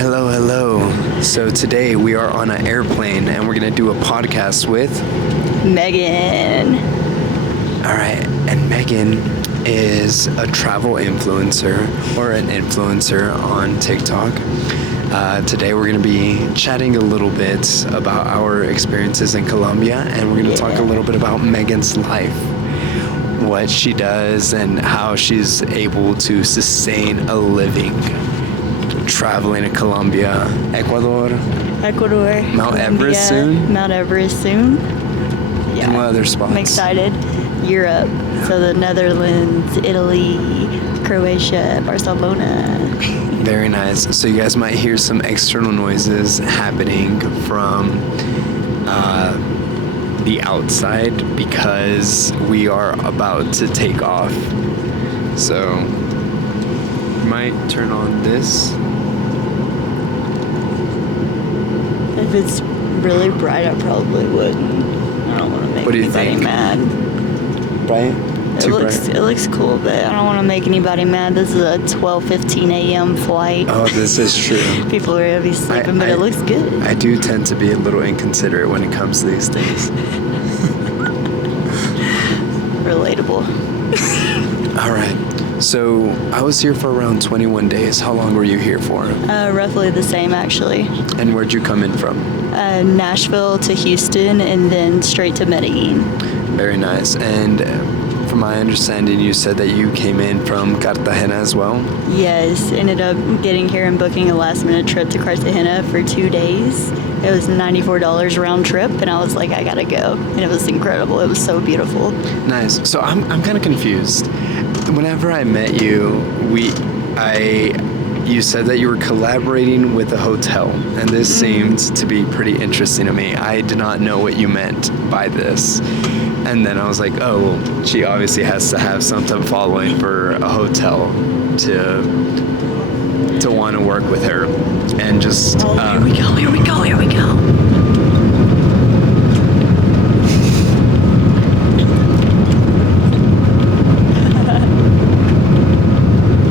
Hello, hello. So today we are on an airplane and we're going to do a podcast with Megan. All right, and Megan is a travel influencer or an influencer on TikTok. Today we're going to be chatting a little bit about our experiences in Colombia, and we're going to talk a little bit about Megan's life, what she does, and how she's able to sustain a living traveling to Colombia, Ecuador, Mount Colombia, Everest soon. Mount Everest soon. Yeah. And what other spots? I'm excited. Europe. So the Netherlands, Italy, Croatia, Barcelona. Very nice. So you guys might hear some external noises happening from the outside because we are about to take off. So might turn on this. If it's really bright, I probably wouldn't. I don't want to make anybody mad. Bright? It looks cool, but I don't want to make anybody mad. This is a 12:15 a.m. flight. Oh, this is true. People are gonna be sleeping, but it looks good. I do tend to be a little inconsiderate when it comes to these things. Relatable. All right. So I was here for around 21 days. How long were you here for? Roughly the same, actually. And where'd you come in from? Nashville to Houston, and then straight to Medellin. Very nice. And from my understanding, you said that you came in from Cartagena as well? Yes. Ended up getting here and booking a last-minute trip to Cartagena for 2 days. It was $94 round trip, and I was like, I gotta go. And it was incredible. It was so beautiful. Nice. So I'm kind of confused. Whenever I met you, you said that you were collaborating with a hotel, and this seemed to be pretty interesting to me. I did not know what you meant by this. And then I was like, oh, well, she obviously has to have something following for a hotel to want to work with her. And just... Here we go.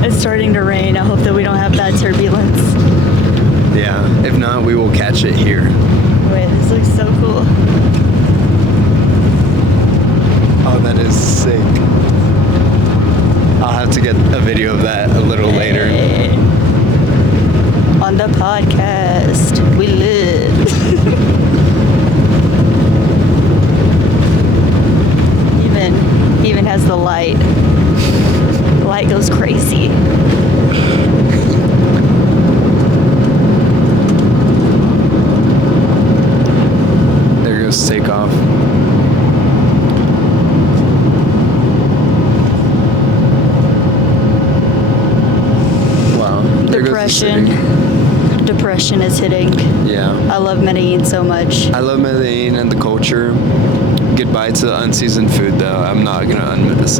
It's starting to rain. I hope that we don't have bad turbulence. Yeah, if not, we will catch it here. Wait, this looks so cool. Oh, that is sick. I'll have to get a video of that a little later. On the podcast, we live. even has the light. The light goes crazy. There goes takeoff. Wow. There Depression. goes the city. Depression is hitting. Yeah. I love Medellin so much. I love Medellin and the culture. Goodbye to the unseasoned food, though. I'm not gonna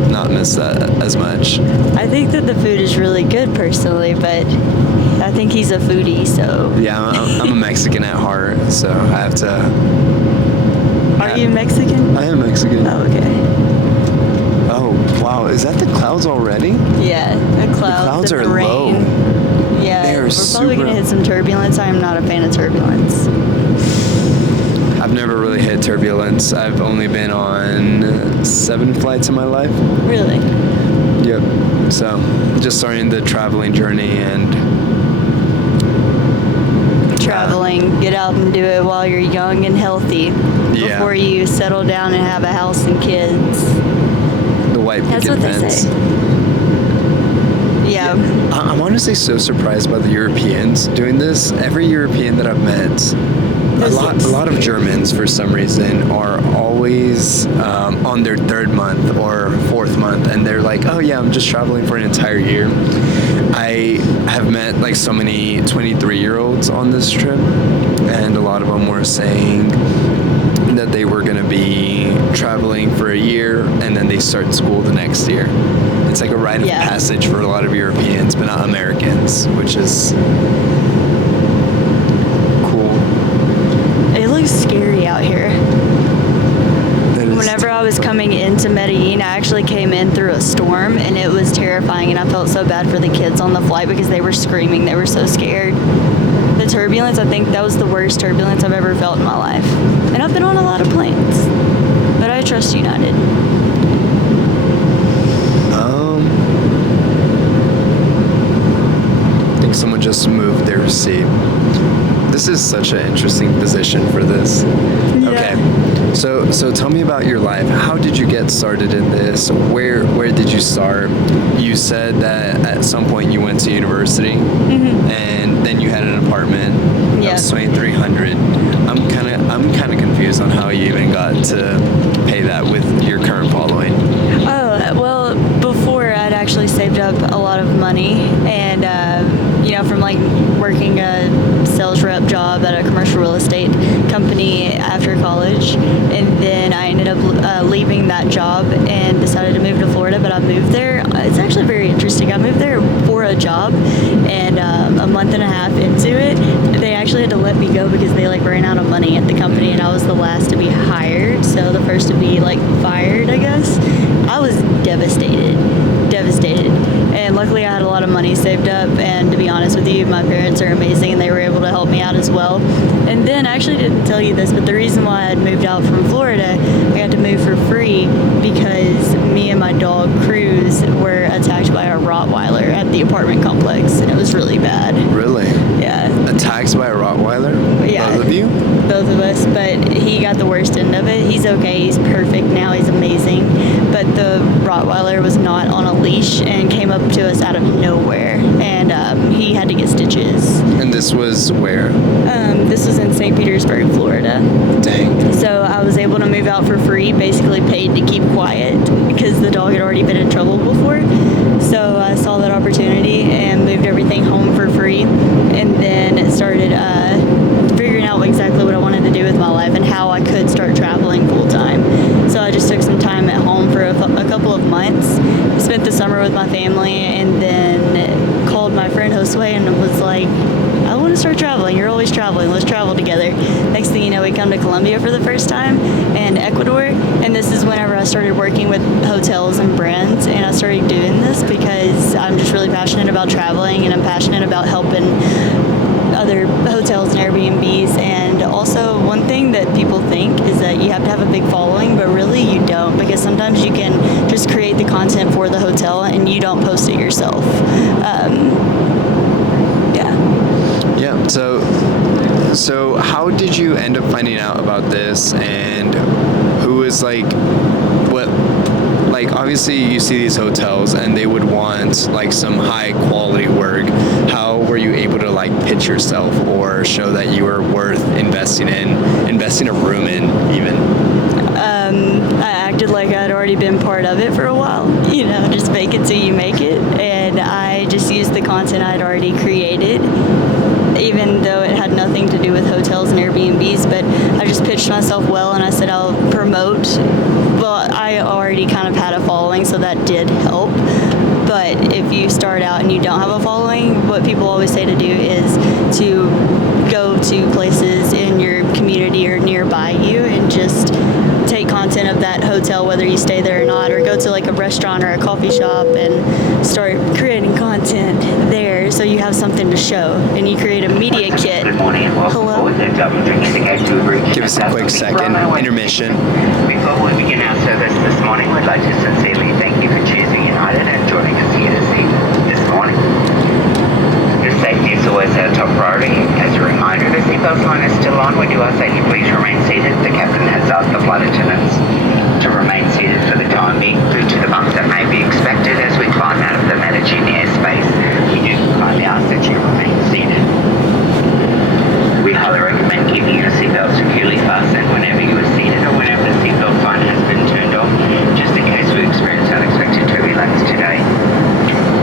not miss that as much. I think that the food is really good personally, but I think he's a foodie, so. Yeah, I'm a Mexican at heart, so I have to. Are you Mexican? I am Mexican. Oh, okay. Oh, wow. Is that the clouds already? Yeah, the clouds are and the rain. low. Yeah, They are we're probably going to hit some turbulence. I am not a fan of turbulence. I've never really hit turbulence. I've only been on 7 flights in my life. Really? Yep. So, just starting the traveling journey and... Traveling, get out and do it while you're young and healthy. Yeah. Before you settle down and have a house and kids. The white picket That's what fence. they say. Yeah. I'm honestly so surprised by the Europeans doing this. Every European that I've met, a lot of Germans for some reason are always on their 3rd month or 4th month, and they're like, oh yeah, I'm just traveling for an entire year. I have met like so many 23-year-olds on this trip, and a lot of them were saying that they were going to be traveling for a year and then they start school the next year. It's like a rite of passage for a lot of Europeans, but not Americans, which is cool. It looks scary out here. Whenever I was coming into Medellin, I actually came in through a storm, and it was terrifying, and I felt so bad for the kids on the flight because they were screaming. They were so scared. turbulence, I think that was the worst turbulence I've ever felt in my life. And I've been on a lot of planes, but I trust United. I think someone just moved their seat. This is such an interesting position for this. Yeah. Okay, so tell me about your life. How did you get started in this? Where did you start? You said that at some point you went to university, and then you had an apartment. That was $2,300. I'm kind of confused on how you even got to pay that with your current following. Oh, well, before I'd actually saved up a lot of money, and from like working a sales rep job at a commercial real estate company after college, and then I ended up leaving that job and decided to move to Florida. But I moved there. It's actually very interesting. I moved there for a job, and a month and a half into it, they actually had to let me go because they like ran out of money at the company, and I was the last to be hired, so the first to be like fired, I guess. I was devastated. And luckily I had a lot of money saved up, and to be honest with you, my parents are amazing and they were able to help me out as well. And then I actually didn't tell you this, but the reason why I had moved out from Florida, I got to move for free because me and my dog Cruz were attacked by a Rottweiler at the apartment complex, and it was really bad. Really? Yeah. Attacked by a Rottweiler? Yeah. Both of you? Both of us, but he got the worst end of it. He's okay. He's perfect now. He's amazing. But the Rottweiler was not on a leash and came up to us out of nowhere, and he had to get stitches. And this was where? This was in St. Petersburg, Florida. Dang. So I was able to move out for free, basically paid to keep quiet because the dog had already been in trouble before. So I saw that opportunity and moved everything home for free, and then started figuring out exactly what I wanted to do with my life and how I could start traveling full time. So I just took some time at home for a couple of months, spent the summer with my family, and then called my friend Josue and was like, I want to start traveling. You're always traveling. Let's travel together. Next thing you know, we come to Colombia for the first time and Ecuador. And this is whenever I started working with hotels and brands. And I started doing this because I'm just really passionate about traveling, and I'm passionate about helping other hotels and Airbnbs. And also, one thing that people think is that you have to have a big following, but really you don't, because sometimes you can just create the content for the hotel and you don't post it yourself. Yeah. So how did you end up finding out about this, and who was like, what? Like, obviously you see these hotels and they would want like some high quality work. How were you able to like pitch yourself or show that you were worth investing a room in even? I acted like I'd already been part of it for a while, just fake it till you make it. And I just used the content I'd already created, even though it had nothing to do with hotels and Airbnbs, but I just pitched myself well, and I said I'll promote. Well, I already kind of had a following, so that did help. But if you start out and you don't have a following, what people always say to do is to go to places in your community or nearby you and just take content of that hotel, whether you stay there or not, or go to like a restaurant or a coffee shop and start creating content there so you have something to show, and you create a media kit. Good morning and welcome Hello? forward to Give us a quick second intermission. Before we begin our service this morning, we'd like to sincerely thank you for choosing United and joining us here this morning. Your safety is always our top priority. As a reminder, the seatbelt sign is still on. We do ask that you please remain seated. The captain has asked the flight attendants to remain seated for the time being due to the bumps that may be expected as we climb out of the Medellin airspace. We do kindly ask that you remain seated. We highly recommend keeping your seatbelt securely fastened whenever you are seated or whenever the seatbelt sign has been turned off, just in case we experience unexpected turbulence today.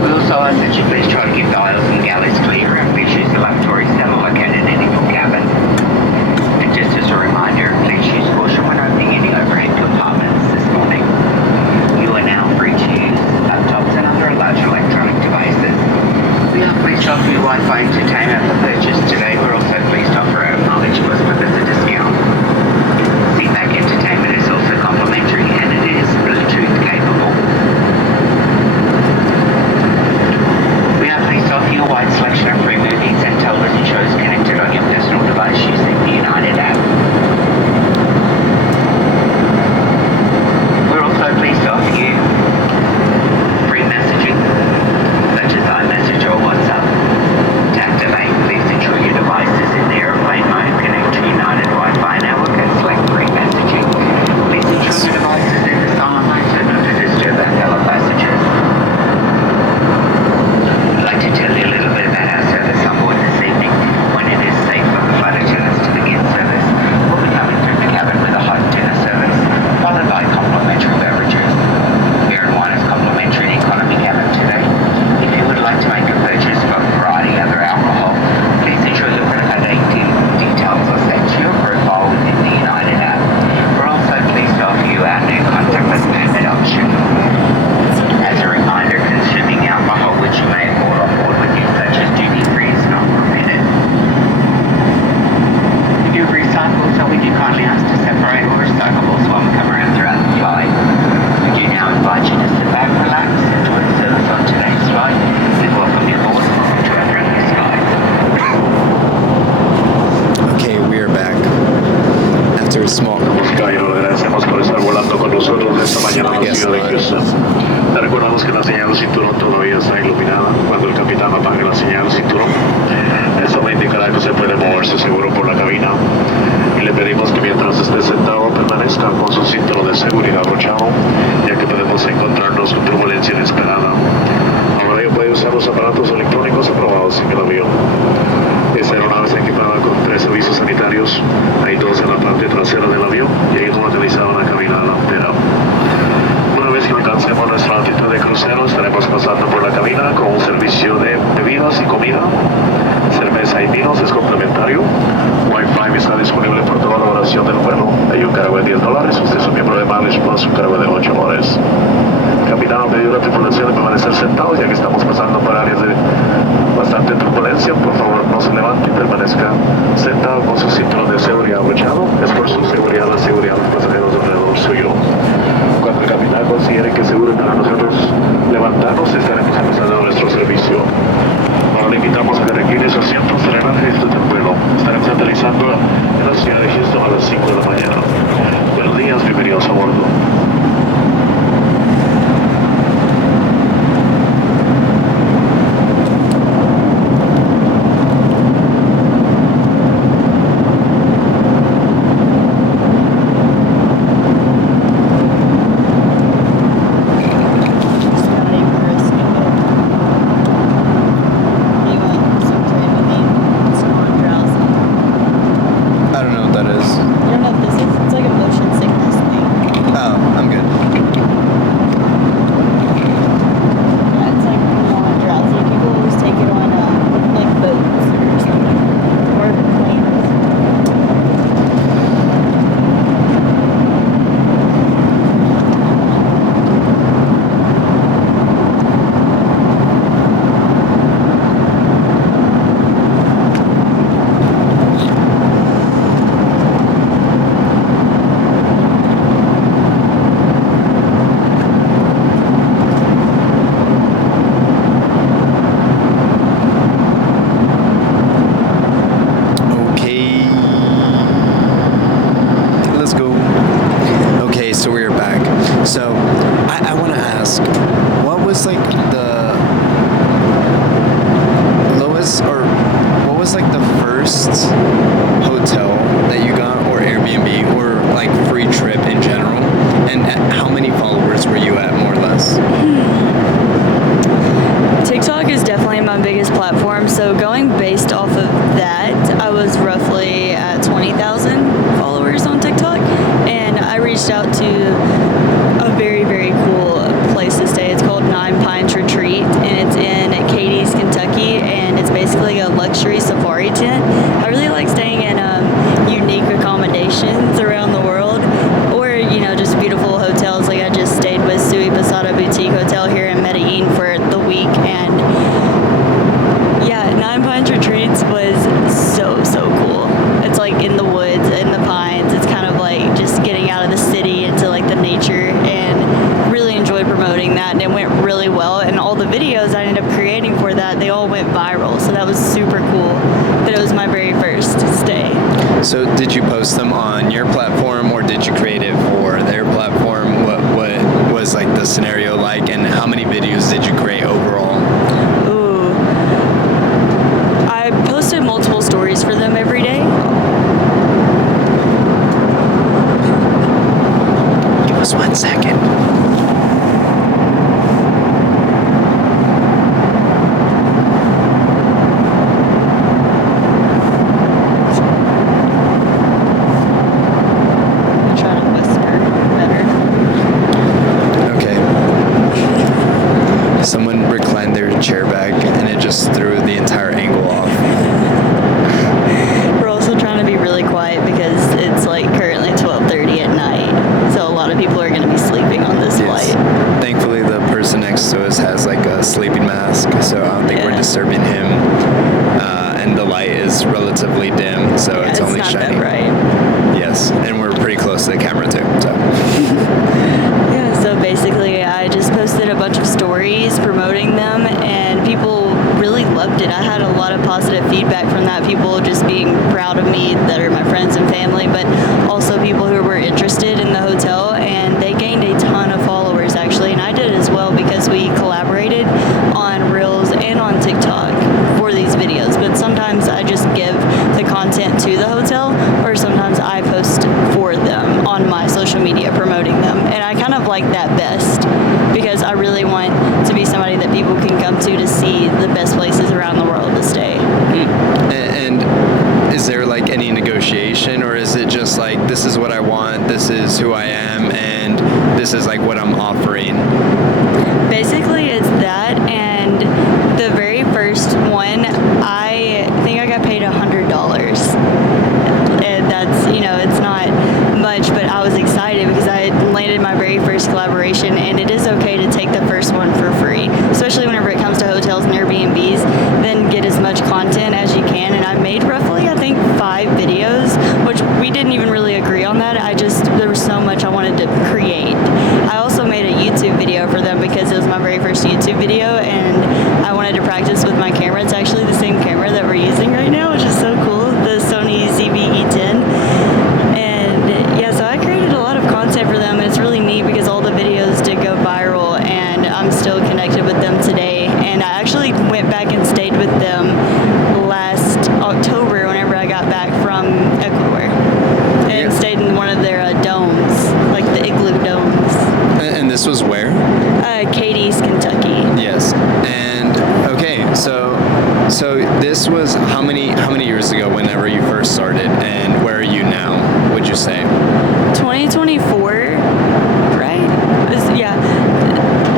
We also ask that you please try to keep the aisles and galleys clear, and please use the lavatories that are located in your cabin. And just as a reminder, please use caution when opening any overhead compartments this morning. You are now free to use laptops and other large electronic devices. We are pleased to offer you Wi-Fi entertainment for purchase today. We're also pleased to offer our mileage plus members a discount. Seatback entertainment is also complimentary, and it is Bluetooth capable. We are pleased to offer you a wide selection of free movies and television shows connected small. Cayo, le agradecemos por estar volando con nosotros esta mañana a la ciudad de Houston. Le recordamos que la señal cinturón todavía está iluminada. Cuando el capitán apague la señal cinturón, eso me indicará que se puede moverse seguro por la cabina. Y le pedimos que mientras esté sentado permanezca con su cinturón de seguridad abrochado, ya que podemos encontrarnos con turbulencia inesperada. Ahora ya puede usar los aparatos electrónicos aprobados en el avión. Esta aeronave está equipada con 3 servicios sanitarios. Hay 2 en la parte trasera del avión y hay 1 utilizado en la cabina delantera. Una vez que alcancemos nuestra altitud de crucero, estaremos pasando por la cabina con un servicio de bebidas y comida. Cerveza y vinos es complementario. Wi-Fi está disponible por toda la duración del vuelo. Hay un cargo de $10. Usted es un miembro de Mileage Plus, un cargo de $8. Capitán, ha pedido a la tripulación de permanecer sentados, ya que estamos pasando por áreas de bastante turbulencia. Por favor, no se levante y permanezca sentado con su cinturón de seguridad abrochado. Es por su seguridad, la seguridad de los pasajeros alrededor suyo. Cuando el capitán considere que es seguro para nosotros levantarnos, estaremos empezando nuestro servicio. Ahora le invitamos a que requiere su asiento serena el gesto del vuelo. Estaremos aterrizando en la ciudad de Houston a las 5 de la mañana. Buenos días, bienvenidos a bordo. I don't know what that is. I don't know what this is. It's like a motion sickness thing. Oh, I'm good. Yeah, it's like non-drowsy. People always take it on like boats or something. Or planes. Okay. Let's go. Okay, so we're back. So I want to ask, what was like the lowest, or what was like the first hotel that you got, or Airbnb, or like free trip in general? And how many followers were you at, more or less? TikTok is definitely my biggest platform, so going based off of that, I was roughly at 20,000 followers on TikTok, and I reached out to a very, very cool place to stay. It's called Nine Pines Retreat, and it's in Cadiz, Kentucky, and it's basically a luxury safari tent. I really like staying in unique accommodations around the world, or, you know, just beautiful hotels. Like I just stayed with Sui Posada Boutique Hotel here in Medellin for the week, and yeah, Nine Pines Retreats was so cool. It's like in the woods, in the pines. It's kind of like just getting out of the city into like the nature, and really enjoyed promoting that, and it went really well. And all the videos I ended up creating for that, they all went viral, so that was super cool that it was my very first stay. So did you post them on your platform, or did you create it for their platform? What was like the scenario like, and how many videos did you create overall? Ooh. I posted multiple stories for them every day. Give us 1 second. I'm trying to whisper better. Okay. Someone reclined their chair back, and it just threw the entire angle off. We're also trying to be really quiet because it's like currently 12:30 at night, so a lot of people are going to be sleeping on this Yes. flight. Thankfully, the person next to us has like a sleeping mask, so I don't think we're Yeah. disturbing him. And the light is relatively dim, so Yeah, it's only not shining. that bright. Yes, and we're pretty close to the camera too. So Yeah, so basically I just posted a bunch of stories promoting them, and people really loved it. I had a lot of positive feedback from that. People just being proud of me that are my friends and family, but also people who were interested in the hotel, and they gained a ton of followers actually, and I did as well because we collaborated on Reels and on TikTok for these videos. But sometimes I just give the content to the hotel, or sometimes I post for them on my social media promoting them, and I kind of like that best because I really want to be somebody that people can come to see the best places around the world to stay. And is there like any negotiation, or is it just like, this is what I want, this is who I am, and this is like what I'm offering? Basically it's that, and the very first one, I think I got paid $100. And that's, it's not much, but I was excited because I had landed my very first collaboration, and it is okay to take the first one for free, especially whenever it comes to hotels and Airbnbs. Then get as much content as you can, and I made roughly, I think, 5 videos, which we didn't even really agree on that. There was so much I wanted to create. I also made a YouTube video for them because it was my very first YouTube video, and I wanted to practice with my camera. It's actually the same camera that we're using right now, which is so cool, the Sony ZV-E10. And yeah, so I created a lot of content for them, and it's really neat because all the videos did go viral, and I'm still connected with them today. And I actually went back and stayed with them last October whenever I got back from Ecuador, and stayed in one of their domes, like the igloo domes. And this was where? Cadiz, Kentucky. Yes. And okay, so this was how many years ago whenever you first started, and where are you now, would you say? 2024, right?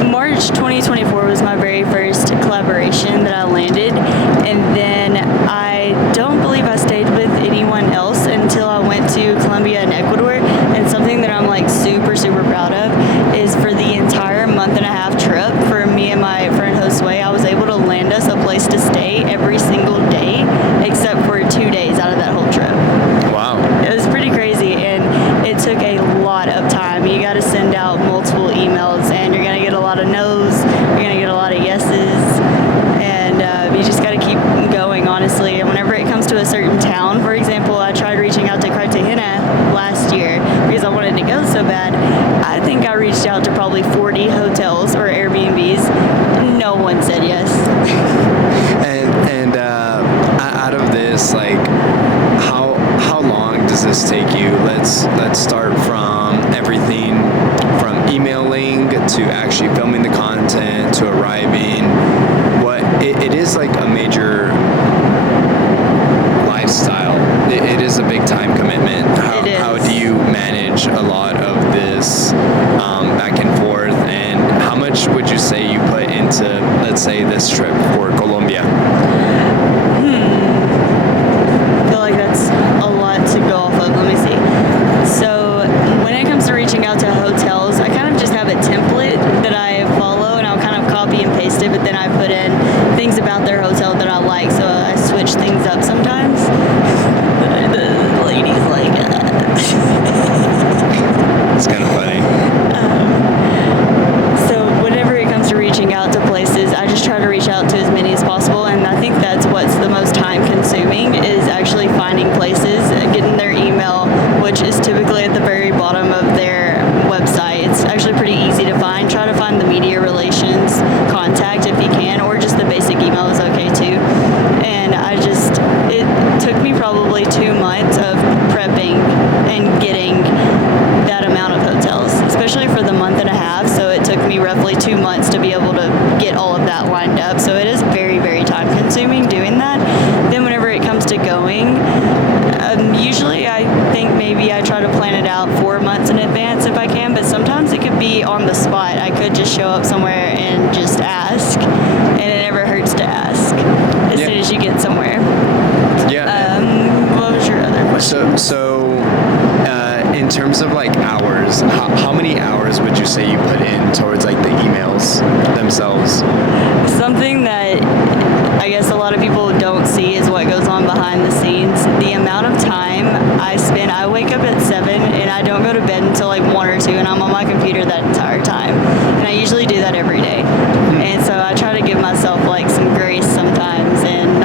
March 2024 was my very first collaboration that I landed, and then I don't believe I stayed with anyone else until I went to Colombia and Ecuador. And something that I'm like super, super proud of is for the entire month-and-a-half trip for me and my friend Josue, I was able to land us a place to stay every single day except for 2 days out of that whole trip. Wow. It was pretty crazy, and it took a lot of time. You got to send out multiple emails, and you're going to get a lot of no's, you're going to get a lot of yeses, and you just got to keep going, honestly. And whenever it comes to a certain town, for example, I tried reaching out to Cartagena last year because I wanted to go so bad. I think I reached out to probably 40 hotels or Airbnbs. No one said yes. And out of this, like, how long does this take you? Let's start from everything from emailing to actually filming the content to arriving. It is like a major lifestyle. It is a big time commitment. How do you manage a lot of this back and forth, and how much would you say you put into, let's say, this trip for Colombia? I feel like that's a lot to go off of. Let me see. So when it comes to reaching out to hotels, I kind of just have a template that I follow, and I'll kind of copy and paste it, but then I put in things about their hotel that I like, so I switch things up sometimes. The ladies like It's kind of funny. So whenever it comes to reaching out to places, I just try to reach out to as many as possible, and I think that's what's the most time consuming, is actually finding places, getting their email, which is typically at the very bottom of their website. It's actually pretty easy to find. Try to find the media relations contact if you can, or just the basic email is okay too. And it took me probably 2 months of prepping and getting that amount of hotels, especially for the month and a half. So it took me roughly 2 months to be able to get all of that lined up. So it is very, very time consuming doing that. Then whenever it comes to going, usually I think maybe I try to plan it out 4 months in advance if I can, but sometimes it could be on the spot. I could just show up somewhere and just ask, and it never hurts to ask as soon as you get somewhere. Yeah. What was your other question? So in terms of like hours, how many hours would you say you put in towards like the emails themselves? Something that I guess a lot of people don't see is what goes on behind the scenes. The amount of time I spend, I wake up at 7 and I don't go to bed until like 1 or 2, and I'm on my computer that entire time. And I usually do that every day. And so I try to give myself like some grace sometimes, and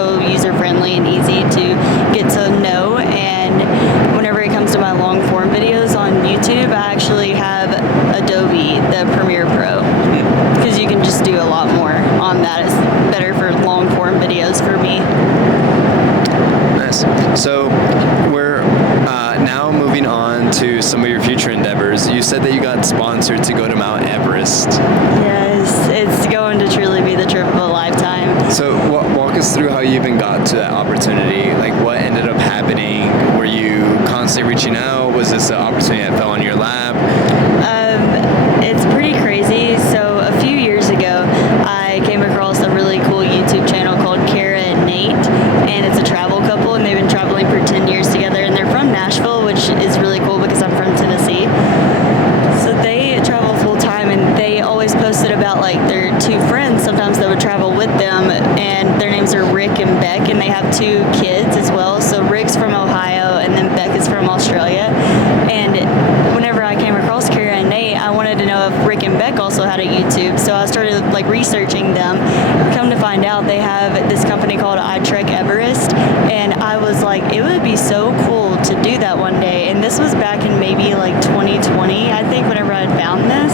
so user-friendly and easy to get to know. And whenever it comes to my long-form videos on YouTube, I actually have Adobe, the Premiere Pro, because you can just do a lot more on that. It's better for long-form videos for me. Nice. So we're now moving on to some of your future endeavors. You said that you got sponsored to go to Mount Everest. Yes, it's going to truly be the trip of a lifetime. So walk us through how you even got to that opportunity. Like, what ended up happening? Were you constantly reaching out? Was this an opportunity that fell on your lap? It's pretty crazy. So a few years ago, I came across a really cool YouTube channel called Kara and Nate, and it's a travel couple, and they've been traveling for 10 years together, and they're from Nashville, which is really cool because I'm from Tennessee. So they travel full time, and they always posted about like their two friends. Sometimes they would travel with them, and their names are Rick and Beck, and they have 2 kids as well. So Rick's from Ohio, and then Beck is from Australia. And whenever I came across Kara and Nate, I wanted to know if Rick and Beck also had a YouTube. So I started like researching them. Come to find out, they have this company called I Trek Everest, and I was like, it would be so cool to do that one day. And this was back in maybe like 2020, I think, whenever I found this.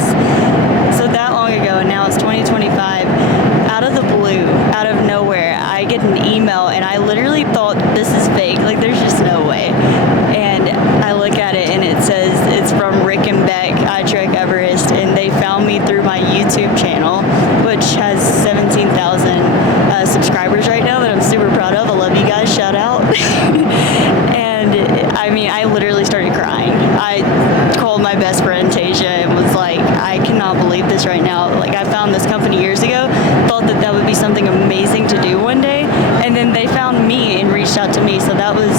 So that long ago, and now it's 2025. Out of the blue, out of nowhere, I get an email, and I literally thought, this is fake. Like, there's just no way. And I look at it, and it says it's from Rick and Beck, I Trek Everest, and they found me through my YouTube channel, which has 17,000 subscribers right now that I'm super proud of. I love you guys. Shout out. And I mean, I literally started crying. I called my best friend Tasia and was like, I cannot believe this right now. Like, I found this company years ago, thought that that would be something amazing to do one day, and then they found me and reached out to me. So that was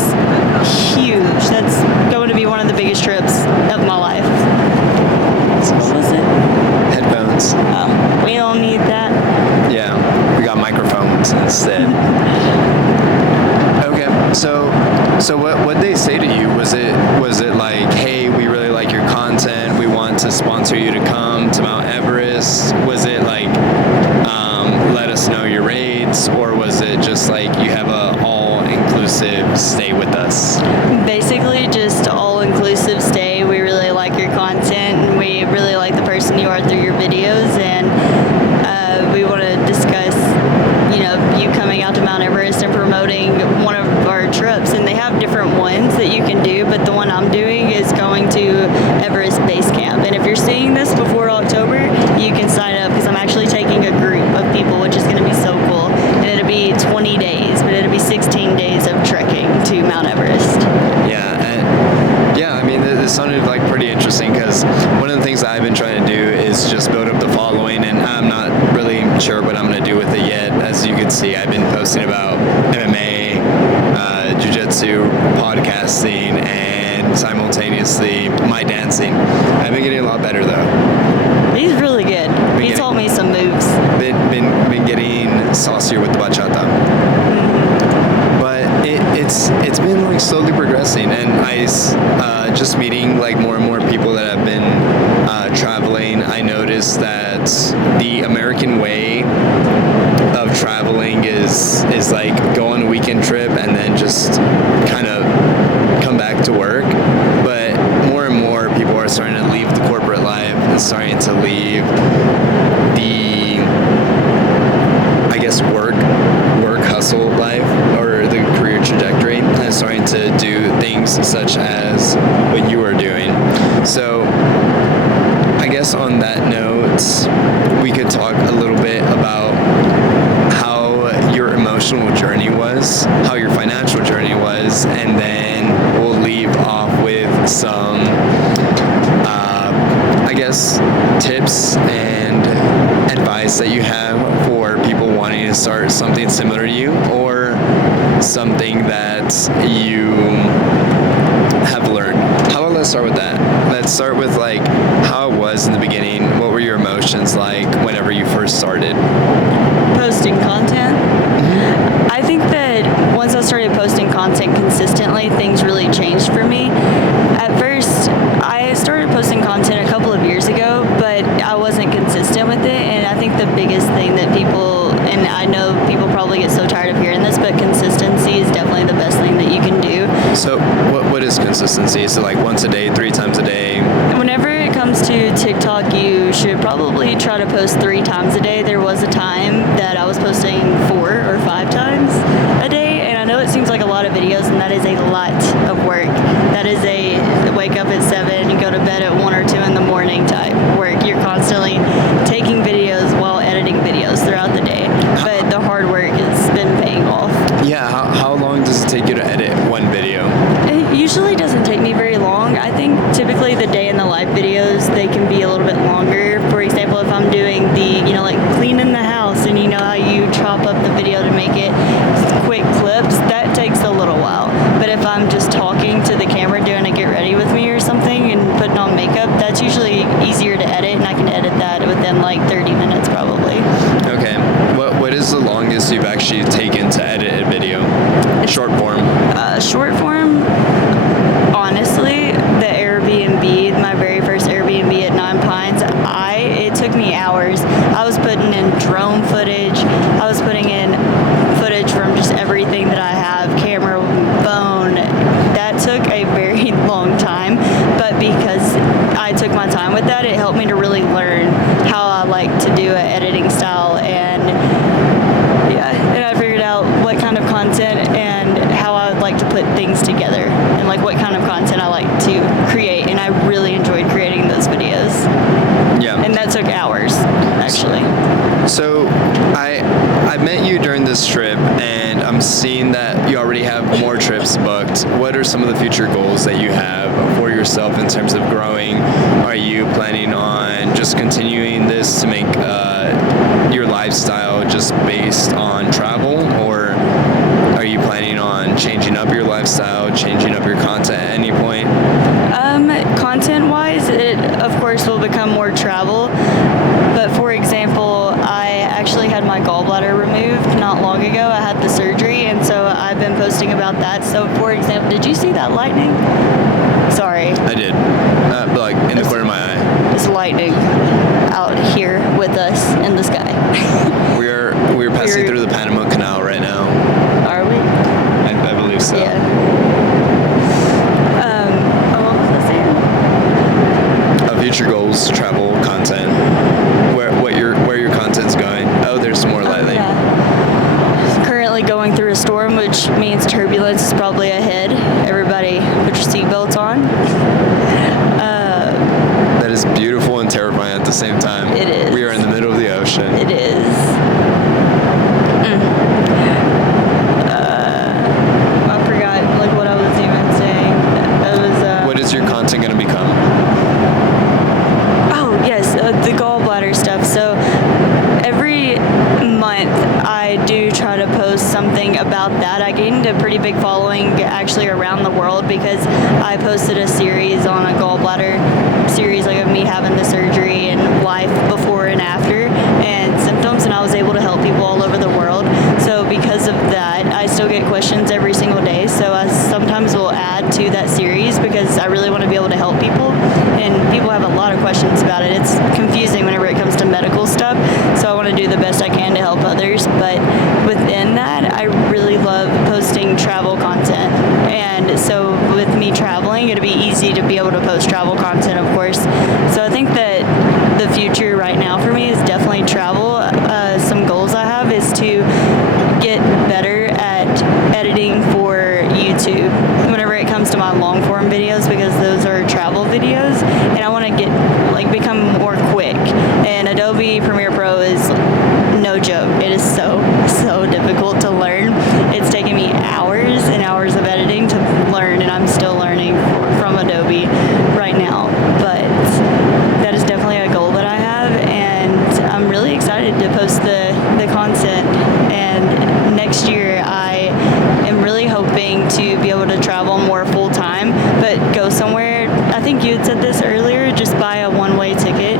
huge. That's going to be one of the biggest trips of my life. So what was it? Headphones. Oh, we don't need that. Yeah, we got microphones instead. Okay, so what they say to you? Was it like, hey, we really like your content, we want to sponsor you to come to Mount Everest? Was it like, let us know your rates, or was it just like you have a all-inclusive stay with us? Basically, just all-inclusive stay. We really like your content, and we really like the person you are through your videos, and we want to discuss, you coming out to Mount Everest and promoting one of our trips. And they have different ones that you can do, but the one I'm doing is going to Everest Base Camp. And if you're seeing this before October, you can sign up, because I'm actually taking a group of people, which is going to be so cool. And it'll be 20 days, but it'll be 16 days of trekking to Mount Everest. Yeah, I mean, this sounded like pretty interesting, because one of the things that I've been trying to do is just build up the following, and I'm not really sure what I'm going to do with it yet. As you can see, I've been posting about MMA, jiu-jitsu, podcasting, and simultaneously my dancing. I've been getting a lot better, though. He's really good. He taught me some moves. Been getting saucier with the bachata. But it's been like slowly progressing, and I just meeting like more and more people that have been traveling. I noticed that the American way of traveling is like go on a weekend trip and then just kind of come back to work. But more and more people are starting to leave the corporate life and starting to leave the, I guess, work hustle life, or the career trajectory, and starting to do things such as what you are doing. So I guess on that note, we could talk a little bit about how your emotional journey was, how your financial journey was, and then we'll leave off with some I guess tips and advice that you have for people wanting to start something similar to you, or something that you have learned. How about let's start with that? Let's start with like how it was in the beginning. What were your emotions like whenever you first started posting content? I think that once I started posting content consistently, things really changed for me. At first, I started posting content a couple of years ago, but I wasn't consistent with it. And I think the biggest thing that people, and I know people probably get so tired of hearing this, but So what is consistency? Is it like once a day, 3 times a day? Whenever it comes to TikTok, you should probably try to post 3 times a day. There was a time that I was posting 4 or 5 times a day, and I know it seems like a lot of videos, and that is a lot of work. That is a wake up at 7, you go to bed at 1 or 2 in the morning type work. You're constantly taking videos while editing videos throughout the day, but the hard work has been paying off. Yeah, how long does it take you to edit one video? It usually doesn't take me very long. I think typically the day in the life videos, they can be a little bit longer. For example, if I'm doing the, like cleaning the house, and you know how you chop up the video to make it quick clips, that takes a little while. But if I'm just talking to the camera doing a get ready with me or something and putting on makeup, that's usually easier to edit, and I can edit that within like 30 minutes probably. Okay. What is the longest you've actually taken to edit a video? Short form. Short form, honestly, the Airbnb, my very first Airbnb at 9 Pines, it took me hours. I was putting in drone footage. I was putting in footage from just everything that I have, camera, phone. That took a very long time, but because I took my time with that, it helped me to really learn how I like to do an editing style, and I figured out what kind of content and how I would like to put things together, and like what kind of content I like to create, and I really enjoyed creating those videos. Yeah. And that took hours, actually. So I met you during this trip, and I'm seeing that you already have more trips booked. What are some of the future goals that you have for yourself in terms of growing? Are you planning on just continuing this to make your lifestyle just based on travel, or are you planning on changing up your lifestyle, changing up your content at any point? Content-wise, it of course will become more travel. But for example, I actually had my gallbladder removed not long ago. I had the surgery, and so I've been posting about that. So for example, did you see that lightning? Sorry. I did. Like in the corner of my eye. It's lightning out here with us in the sky. We're passing through the Panama Canal right now. Are we? I believe so. Yeah. What was I saying? Future goals, travel, content, where your content's going. Oh, there's some more lightning. Yeah. Currently going through a storm, which means turbulence is probably ahead. Everybody put your seatbelts on. That is beautiful and terrifying at the same time. It is. We are in the middle of the ocean. It is. I forgot what I was even saying. What is your content going to become? Oh, yes, the gallbladder stuff. So every month I do try to post something about that. I gained a pretty big following actually around the world because I posted a series on a gallbladder series, like of me having the surgery and life before and after and symptoms, and I was able to help people all over the world. So because of that, I still get questions every single day. So I sometimes will add to that series because I really want to be able to help people, and people have a lot of questions about it. It's confusing whenever it comes to medical stuff, so I want to do the best I can to help others. But within that, I really love posting travel content, and so with me traveling, it'll be easy to be able to post travel content, of course. So I think that the future right now for me is definitely travel. Some goals I have is to get better at editing for YouTube whenever it comes to my long form videos, because those are travel videos, and I want to become more quick. And Adobe Premiere Pro is no joke. It is so difficult to learn. It's taken me hours and hours of editing to learn, and I'm still learning from Adobe right now. But that is definitely a goal that I have, and I'm really excited to post the content. And next year I am really hoping to be able to travel more full time, but go somewhere. I think you had said this earlier, just buy a one-way ticket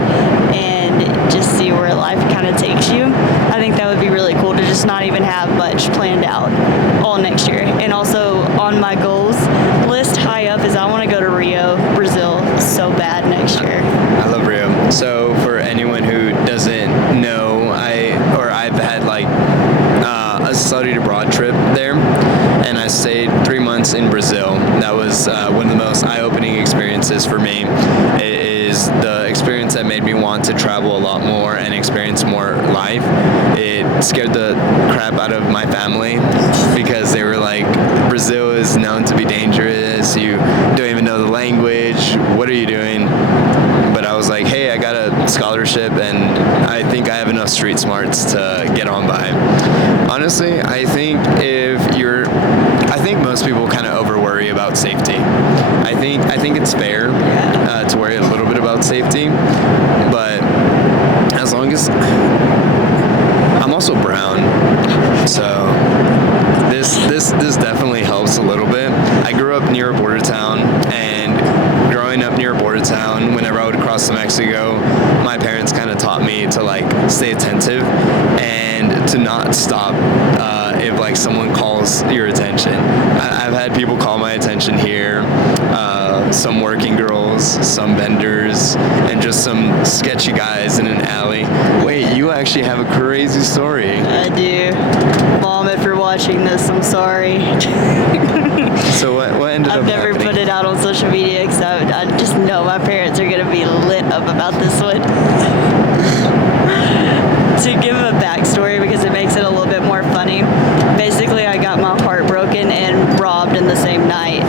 and just see where life kind of takes you. I think that would be really cool to just not even have much planned out all next year. And also on my goals list high up is I want to go to Rio, Brazil so bad next year. I love Rio. So for anyone who doesn't know, I've had a studied abroad trip there, and I stayed 3 months in Brazil. Now was one of the most eye-opening experiences for me. It is the experience that made me want to travel a lot more and experience more life. It scared the crap out of my family because they were like, Brazil is known to be dangerous. You don't even know the language. What are you doing? But I was like, hey, I got a scholarship and I think I have enough street smarts to get on by. Honestly, I think most people kind of over worry about safety. I think it's fair to worry a little bit about safety, but as long as I'm also brown, so this definitely helps a little bit. I grew up near a border town, and growing up near a border town, whenever I would cross to Mexico, my parents kind of taught me to like stay attentive and to not stop if like someone calls your attention. I've had people call my attention here, some working girls, some vendors, and just some sketchy guys in an alley. Wait, you actually have a crazy story. I do. Mom, if you're watching this, I'm sorry. So what ended up I've never happening? put it out on social media because I just know my parents are going to be lit up about this one. To give a backstory, because it makes it a little bit more funny, basically I got my heart broken and robbed in the same night.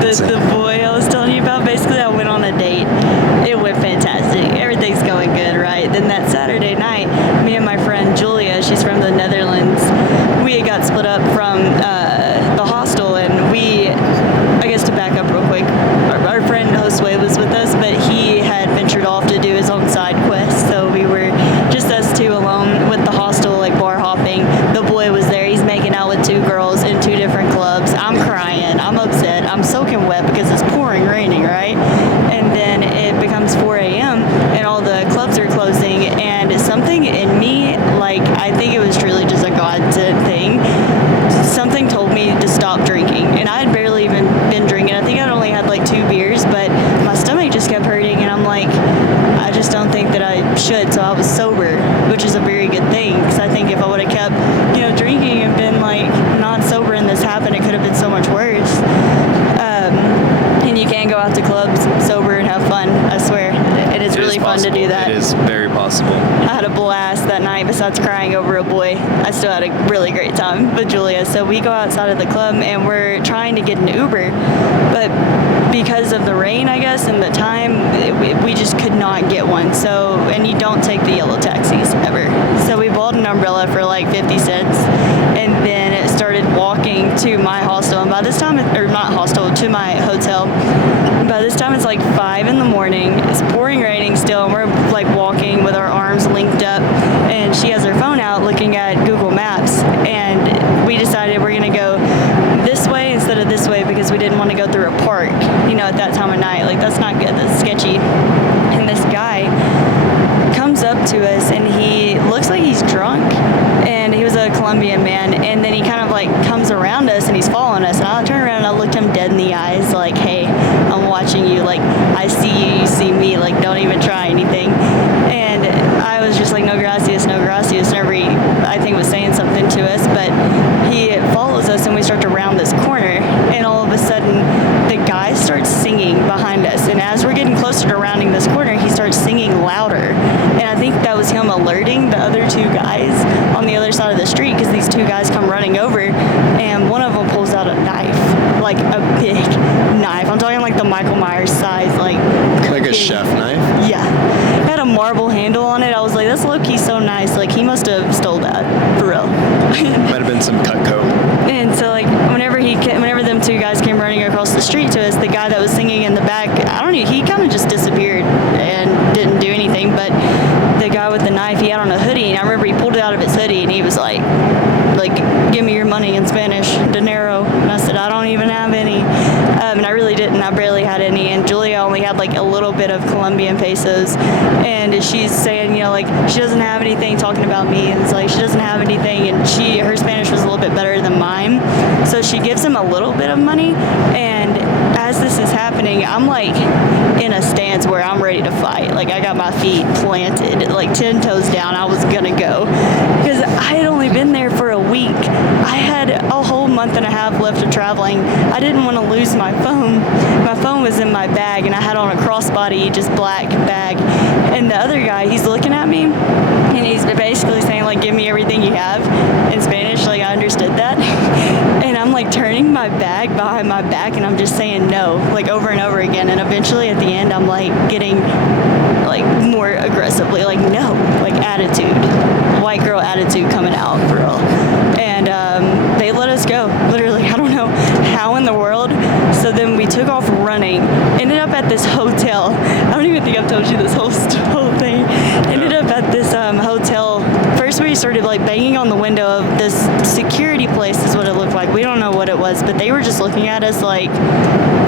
The boy I was telling you about, basically I went on a date. It went fantastic. Everything's going good, right? Then that Saturday night, me and my friend Julia, she's from the Netherlands, we had got split up from the hostel, and I guess to back up real quick, our friend Josue was with us, but he had ventured off to do his own side quest, so we were just us two alone with the hostel, like bar hopping. The boy was there. He's making out with two girls in two different clubs. I'm crying. I'm upset. I'm soaking wet because it's pouring raining, right? And then it becomes 4 a.m. and all the clubs are closing, and something in me, like, I think it was truly just a God thing. Something told me to stop drinking, and I had barely even been drinking. I think I'd only had like 2 beers, but my stomach just kept hurting, and I'm like, I just don't think that I should. So I was sober, which is a very good thing, because I think if I would have kept, drinking and been like not sober and this happened, it could have been so much worse. And you can go out to clubs sober and have fun. I swear, it is really fun to do that. It is very possible. I had a blast that night. Besides crying over a boy, I still had a really great time with Julia. So we go outside of the club and we're trying to get an Uber, but because of the rain, I guess, and the time, we just could not get one. So, and you don't take the yellow taxis ever. So we bought an umbrella for like 50 cents, and then it started walking to my hostel. And by this time, or not hostel, to my hotel. By this time, it's like 5 in the morning. It's pouring raining still, and we're like walking with our arms linked up. And she has her phone out looking at Google Maps, and we decided we're gonna go this way instead of this way because we didn't want to go through a park, at that time of night. Like, that's not good. That's sketchy. And this guy comes up to us, and he looks like he's drunk, and he was a Colombian man, and then he kind of like comes around us and he's following us, and I turn around and I looked him dead in the eyes like, hey, I'm watching you, like, I see you, you see me, like, don't even try anything. And I was just like, no gracias, whenever he, I think, was saying something to us, but he follows us and we start to round this corner, and all of a sudden the guy starts singing behind us, and as we're getting closer to rounding this corner, he starts singing louder, and I think that was him alerting the other 2 guys on the other side of the street, because these 2 guys come running over, and one of them pulls out a knife, like a big knife. I'm talking like the Michael Myers size, like a chef knife? Yeah. It had a marble handle on it. I was like, that's low-key so nice. Like, he must have stole that, for real. Might have been some Cutco. And so, like, whenever them 2 guys came running across the street to us, the guy that was singing in the back, I don't know, he kind of just disappeared and didn't do anything. But the guy with the knife, he had on a hoodie, and I remember he pulled it out of his hoodie, and he was like, give me your money in Spanish, dinero. And I said, I don't even have any. And I really didn't. I barely had any. And Julia only had like a little bit of Colombian pesos. And she's saying, she doesn't have anything, talking about me. And it's like, she doesn't have anything. And her Spanish was a little bit better than mine. So she gives him a little bit of money. And as this is happening, I'm like in a stance where I'm ready to fight. Like, I got my feet planted, like 10 toes down. I was going to go. Because I had only been there for a week. I had a whole month and and a half left of traveling. I didn't want to lose my phone. My phone was in my bag, and I had on a crossbody, just black bag. And the other guy, he's looking at me, and he's basically saying, like, give me everything you have in Spanish. Like, I understood that. And I'm, like, turning my bag behind my back, and I'm just saying no, like, over and over again. And eventually, at the end, I'm, like, getting, like, more aggressively, like, no, like, attitude. White girl attitude coming out, for real. And they let us go, literally. I don't know how in the world. So then we took off running, ended up at this hotel. I don't even think I've told you this whole thing. Ended up at this hotel. First we started like banging on the window of this security place is what it looked like. We don't know what it was, but they were just looking at us like,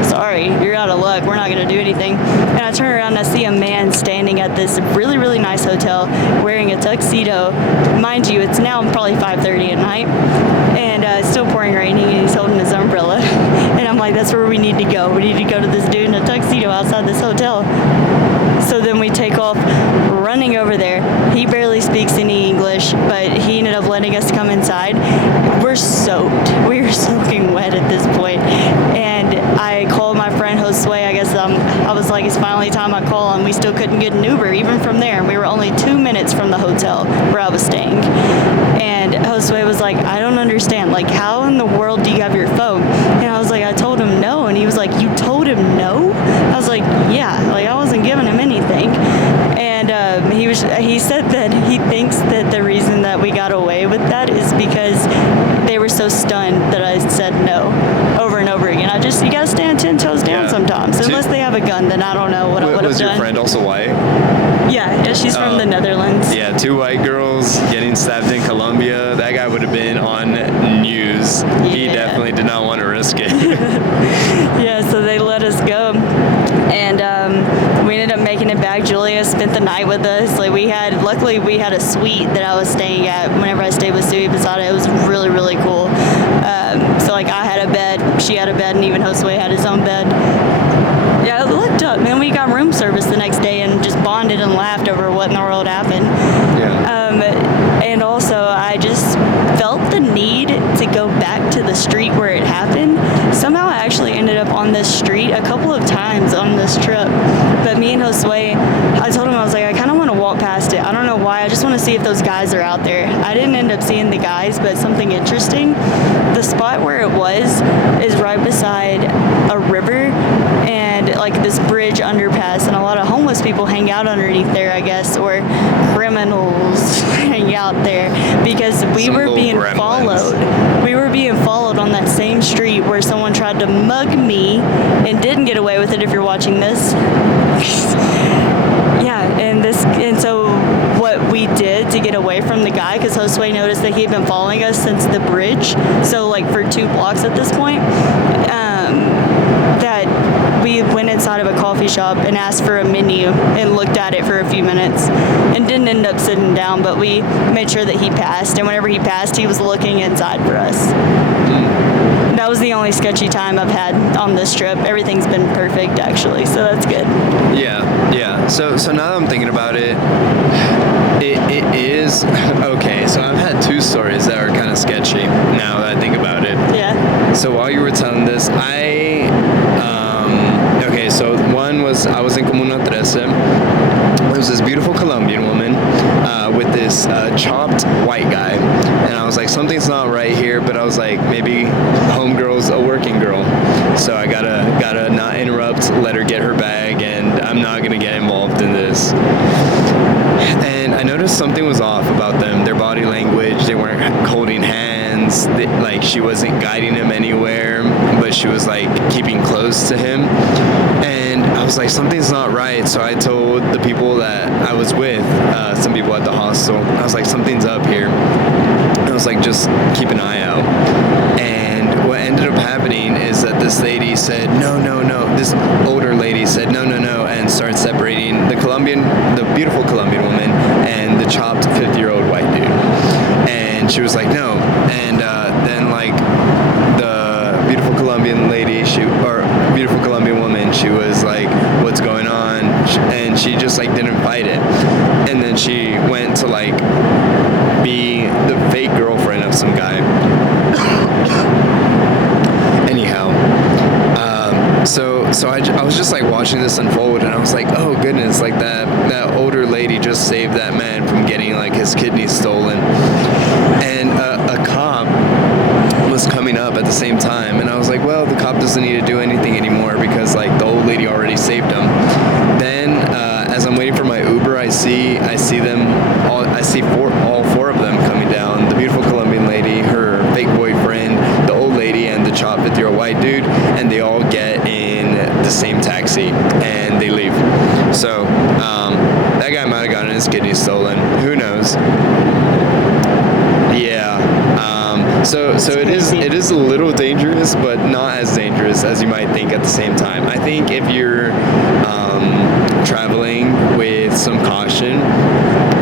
sorry, you're out of luck. We're not going to do anything. And I turn around and I see a man standing at this really, really nice hotel wearing a tuxedo. Mind you, it's now probably 5:30 at night, and it's still pouring raining, and he's holding his umbrella. And I'm like, that's where we need to go. We need to go to this dude in a tuxedo outside this hotel. So then we take off running over there. He barely speaks any English, but he ended up letting us come inside. We're soaked. We were soaking wet at this point. And I called my friend Josue. I guess I was like, it's finally time I call, and we still couldn't get an Uber even from there. And we were only 2 minutes from the hotel where I was staying. And Josue was like, I don't understand. Like, how in the world do you have your phone? And I was like, I told him no. And he was like, you told him no? I was like, yeah. Like, I wasn't giving him anything. And he said that he thinks that the reason that we got away with that is because they were so stunned that I said no over and over again. You gotta stand 10 toes down sometimes. Unless they have a gun, then I don't know what I would have done. Was your friend also white? Yeah, she's from the Netherlands. Yeah, 2 white girls getting stabbed in Colombia. That guy would have been on news. Yeah. He definitely did not want to risk it. Yeah, so they let us go. And we ended up making it back. Julia spent the night with us. Like, luckily we had a suite that I was staying at whenever I stayed with Sui Posada. It was really, really cool. So like I had a bed, she had a bed, and even Josue had his own bed. Yeah, it looked up. Man, we got room service the next day and just bonded and laughed over what in the world happened. Yeah. And also, I just felt the need to go back to the street where it happened. Somehow I actually ended up on this street a couple of times on this trip. But me and Josue, I told him, I was like, I kind of want to walk past it. I don't know why. I just want to see if those guys are out there. I didn't end up seeing the guys, but something interesting. The spot where it was is right beside a river and like this bridge underpass, and a lot of homeless people hang out underneath there, I guess, or criminals hang out there, because we were being followed. We were being followed on that same street where someone tried to mug me and didn't get away with it, if you're watching this. Yeah, and so what we did to get away from the guy, because Josue noticed that he had been following us since the bridge, so like for 2 blocks at this point, that we went inside of a coffee shop and asked for a menu and looked at it for a few minutes and didn't end up sitting down, but we made sure that he passed, and whenever he passed, he was looking inside for us. That was the only sketchy time I've had on this trip. Everything's been perfect, actually, so that's good. Yeah. So now that I'm thinking about it, it is okay. So I've had 2 stories that are kind of sketchy now that I think about it. Yeah. So while you were telling this, okay, so one was I was in Comuna 13. There was this beautiful Colombian woman with this chopped white guy, and I was like, something's not right here, but I was like, maybe homegirl's a working girl, so I gotta not interrupt, let her get her bag, and I'm not gonna get involved in this. And I noticed something was off about them, their body language. They weren't holding hands, like she wasn't guiding him anywhere, but she was like keeping close to him. And I was like, something's not right. So I told the people that I was with, some people at the hostel, I was like, something's up here. I was like, just keep an eye out. And what ended up happening is that this lady said, no, this older lady said, no, and started separating the beautiful Colombian woman and the chopped 50-year-old white dude. And she was like, no. And then like the beautiful Colombian lady, beautiful Colombian woman, she was like, what's going on? And she just like didn't fight it. And then she went to like be the fake girlfriend of some guy. So I was just like watching this unfold, and I was like, oh goodness, like that older lady just saved that man from getting like his kidneys stolen, and a cop was coming up at the same time, and I was like, well, the cop doesn't need to do anything anymore because like the old lady already saved him. Then as I'm waiting for my Uber, I see them all. I see all four of them coming down. The beautiful Colombian lady, her fake boyfriend, the old lady, and the chop 50-year-old white dude, and they all get in the same taxi and they leave. So that guy might have gotten his kidneys stolen. Who knows? Yeah. So it is a little dangerous, but not as dangerous as you might think at the same time. I think if you're traveling with some caution,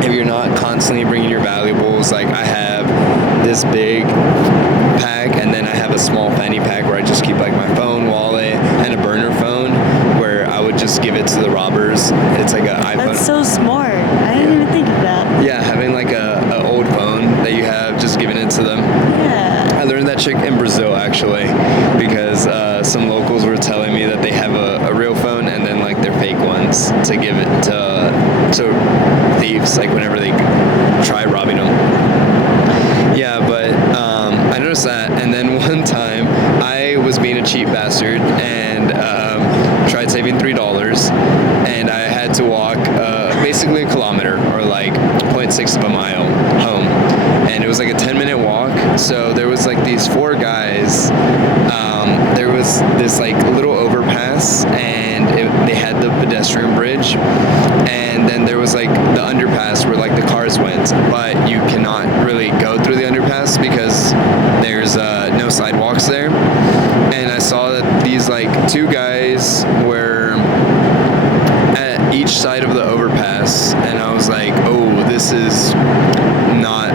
if you're not constantly bringing your valuables, like I have this big pack and then I have a small fanny pack where I just keep like my phone, wallet, and a burner phone where I would just give it to the robbers. It's like an iPhone. That's so smart. I didn't even think of that. Yeah, having like a old phone that you have, just giving it to them. Yeah. I learned that trick in Brazil actually, because some locals were telling me that they have a real phone and then like their fake ones to give it to thieves, like whenever they try robbing them. Yeah, but I noticed that, and then one time I was being a cheap bastard and tried saving $3, and I had to walk basically a kilometer or like 0.6 of a mile home, and it was like a 10-minute walk. So there was like these four guys. There was this like little overpass, and they had the pedestrian bridge, and then there was like the underpass where like the cars went, but you cannot really go through the underpass because there's no sidewalks there. And I saw that these like two guys were at each side of the overpass, and I was like, oh, this is not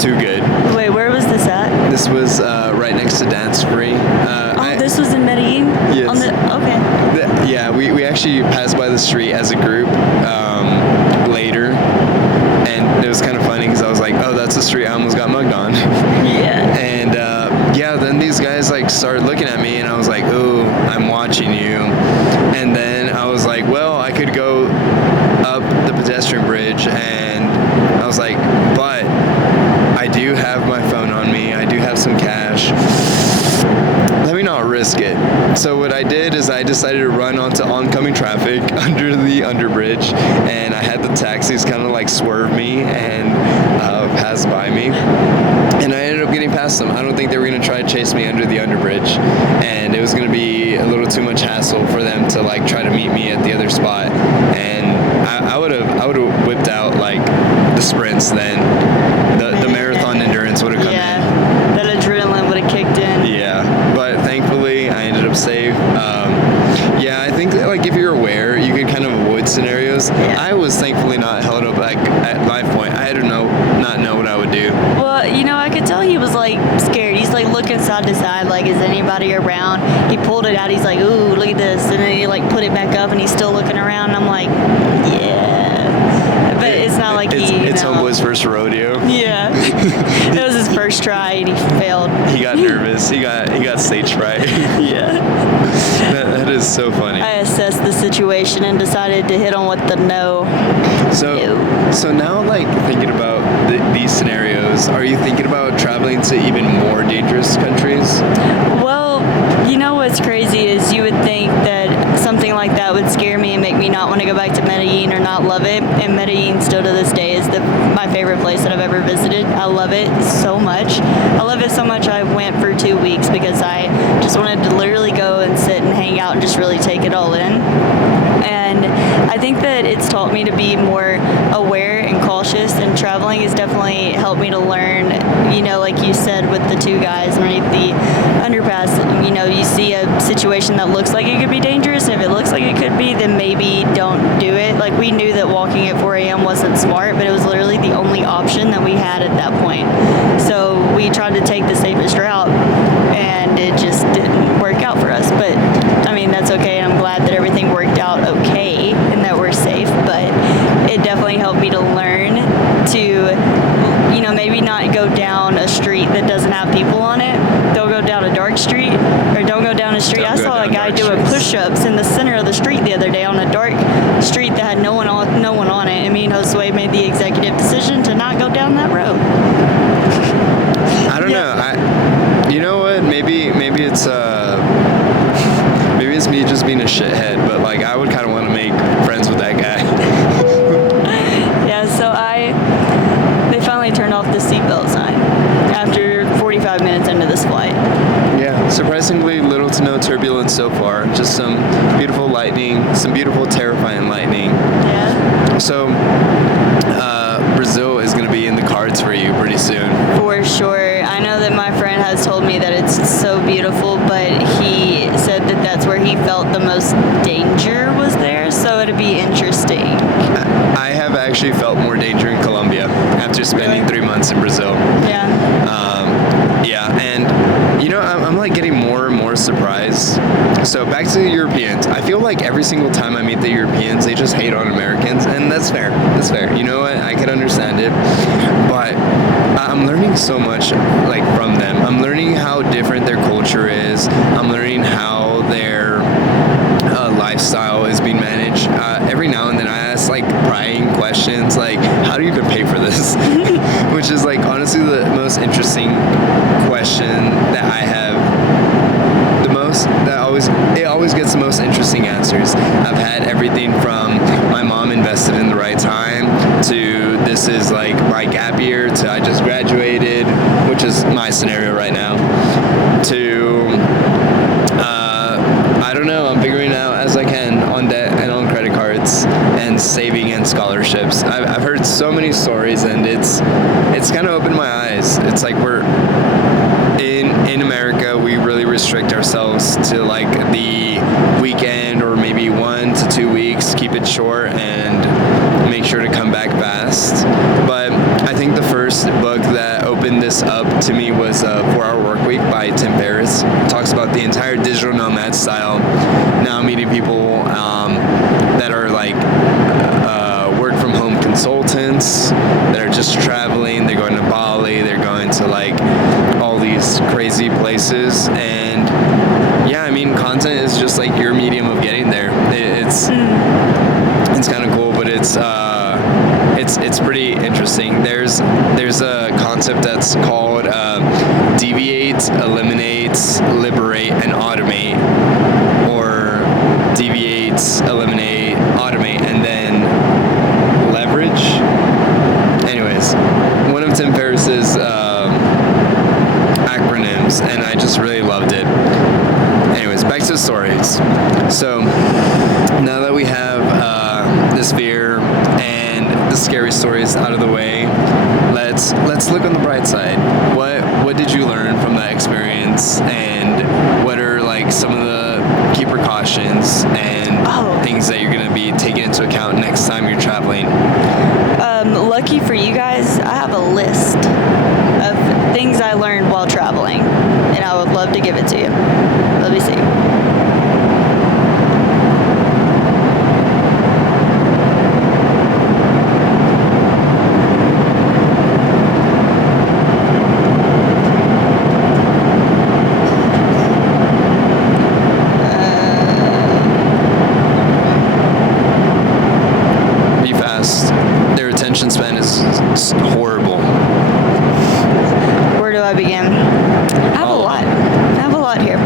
too good. Wait, where was this at? This was right next to Dance Free. This was in Medellin? Yes. Okay. Yeah, we actually passed by the street as a group later, and it was kind of funny because I was like, oh, that's the street I almost got mugged on. Yeah. And then these guys like started looking at me, and I was like, ooh, I'm watching you. And then I was like, well, I could go up the pedestrian bridge, and I was like, but I do have my phone on me, I do have some cash. Let me not risk it. So what I did is I decided to run onto oncoming traffic under the underbridge, and I had the taxis kind of like swerve me and pass by me, and I ended up getting past them. I don't think they were going to try to chase me under the underbridge, and it was going to be a little too much hassle for them to like try to meet me at the other spot, and I would have whipped out like the sprints then. The marathon endurance would have come in. Yeah, that adrenaline would have kicked in. Yeah, but thankfully I ended up safe. Yeah, I think like if you're aware, you can kind of avoid scenarios. Yeah. I was thankfully not held up like at life point. I had to not know what I would do. Well, I could tell he was like scared. He's like looking side to side, like, is anybody around? He pulled it out. He's like, ooh, look at this. And then he like put it back up, and he's still looking around. And I'm like, yeah. But it's not like it's Homeboy's first rodeo. Yeah. It was his first try, and he failed. He got nervous. He got stage fright. Yeah. That is so funny. I assessed the situation and decided to hit him with the no. So now, like, thinking about these scenarios, are you thinking about traveling to even more dangerous countries? Well, what's crazy is you would think that something like that would scare me and make me not want to go back to Medellin or not love it. And Medellin still to this day is my favorite place that I've ever visited. I love it so much. I love it so much I went for 2 weeks because I just wanted to literally go and sit and hang out and just really take it all in. And I think that it's taught me to be more aware and cautious, and traveling has definitely helped me to learn, like you said with the two guys underneath the underpass, you see a situation that looks like it could be dangerous, and if it looks like it could be, then maybe don't do it. Like, we knew that walking at 4 a.m. wasn't smart, but it was literally the only option that we had at that point. So we tried to take the safest route, and it just didn't work out for us. But, that's okay, and I'm glad that everything worked out okay and that we're safe, but it definitely helped me to learn to, maybe not go down a street that doesn't have people on it. Don't go down a dark street, or don't go down a the street. I Don't go saw a down guy dark doing streets. push-ups in the center of the street the other day on a dark street that had no one on it. And me and Josue made the executive decision to not go down that road. I don't know. You know what? Maybe it's me just being a shithead, but like I would kind of want to make friends with that guy. Yeah, so they finally turned off the seatbelt sign after 45 minutes into this flight. Yeah, surprisingly little to no turbulence so far. Just some beautiful lightning, some beautiful terrifying lightning. Yeah. So Brazil is going to be in the cards for you pretty soon. For sure. I know that my friend has told me that it's so beautiful, but he said that that's where he felt the most danger was there, so it'd be interesting. I have actually felt more danger in Colombia after spending 3 months in Brazil. Yeah. Yeah, and you know, I'm like getting more and more surprised. So back to the Europeans. I feel like every single time I meet the Europeans, they just hate on Americans, and that's fair. That's fair. You know what? I can understand it, but I'm learning so much like from them. I'm learning how different their culture is. I'm learning how their lifestyle is being managed. Every now and then I ask like prying questions like, how do you even pay for this? Which is like honestly the most interesting question that I have. It always gets the most interesting answers. I've had everything from my mom invested in the right time to this is like my gap year to I just graduated, which is my scenario right now, to I don't know, I'm figuring out as I can on debt and on credit cards and saving and scholarships. I've heard so many stories and it's kind of opened my eyes. It's like we're in America, we really restrict ourselves to like the weekend or maybe 1 to 2 weeks, keep it short and make sure to come back fast. But I think the first book that opened this up to me was 4-Hour Workweek by Tim Ferriss. It talks about the entire digital nomad style, now meeting people that are like work from home consultants that are just traveling. They're going to Bali, they're going to like all these crazy places, and yeah, I mean content is just like your medium of getting there. It's kind of cool, but it's pretty interesting. There's a concept that's called deviate, eliminate, liberate, and automate, or deviate, eliminate, automate, and then leverage. Anyways, one of Tim Ferriss's acronyms, and I just really loved it. Anyways, back to the stories. So now that we have this fear and the scary stories out of the way, let's look on the bright side. What did you learn from that experience, and what are like some of the key precautions and things that you're going to be taking into account next time you're traveling? Lucky for you guys, I have a list of things I learned while traveling, and I would love to give it to you. Let me see. Be fast. Their attention span is horrible. Where do I begin? I have a lot here.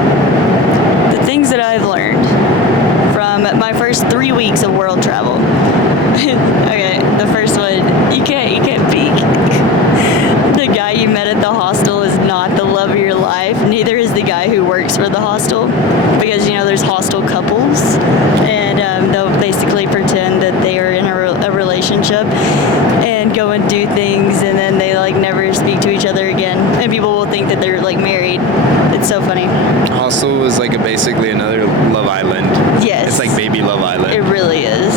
The things that I've learned from my first 3 weeks of world travel. Okay, the first one, you can't peek. The guy you met at the hostel is not the love of your life. Neither is the guy who works for the hostel, because you know there's hostel couples, and they'll basically pretend that they are in a relationship and go and do things, and then they like never speak to each other again, and people will think that they're like married. It's so funny. Hostel is like basically another Love Island. Yes. It's like baby Love Island. It really is.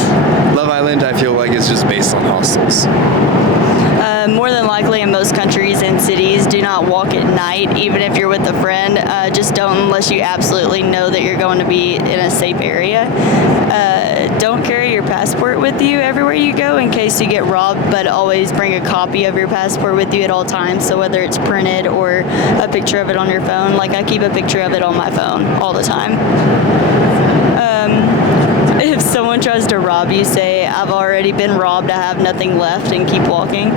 Love Island, I feel like, is just based on hostels. More than likely in most countries and cities, do not walk at night, even if you're with a friend. Just don't unless you absolutely know that you're going to be in a safe area. Don't carry your passport with you everywhere you go in case you get robbed, but always bring a copy of your passport with you at all times. So whether it's printed or a picture of it on your phone, like I keep a picture of it on my phone all the time. If someone tries to rob you, say, "I've already been robbed, I have nothing left," and keep walking.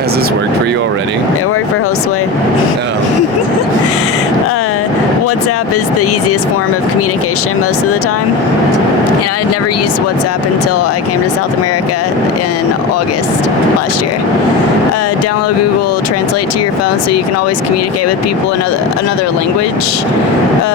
Has this worked for you already? It worked for Josue. WhatsApp is the easiest form of communication most of the time. And I had never used WhatsApp until I came to South America in August last year. Download Google Translate to your phone so you can always communicate with people in another language.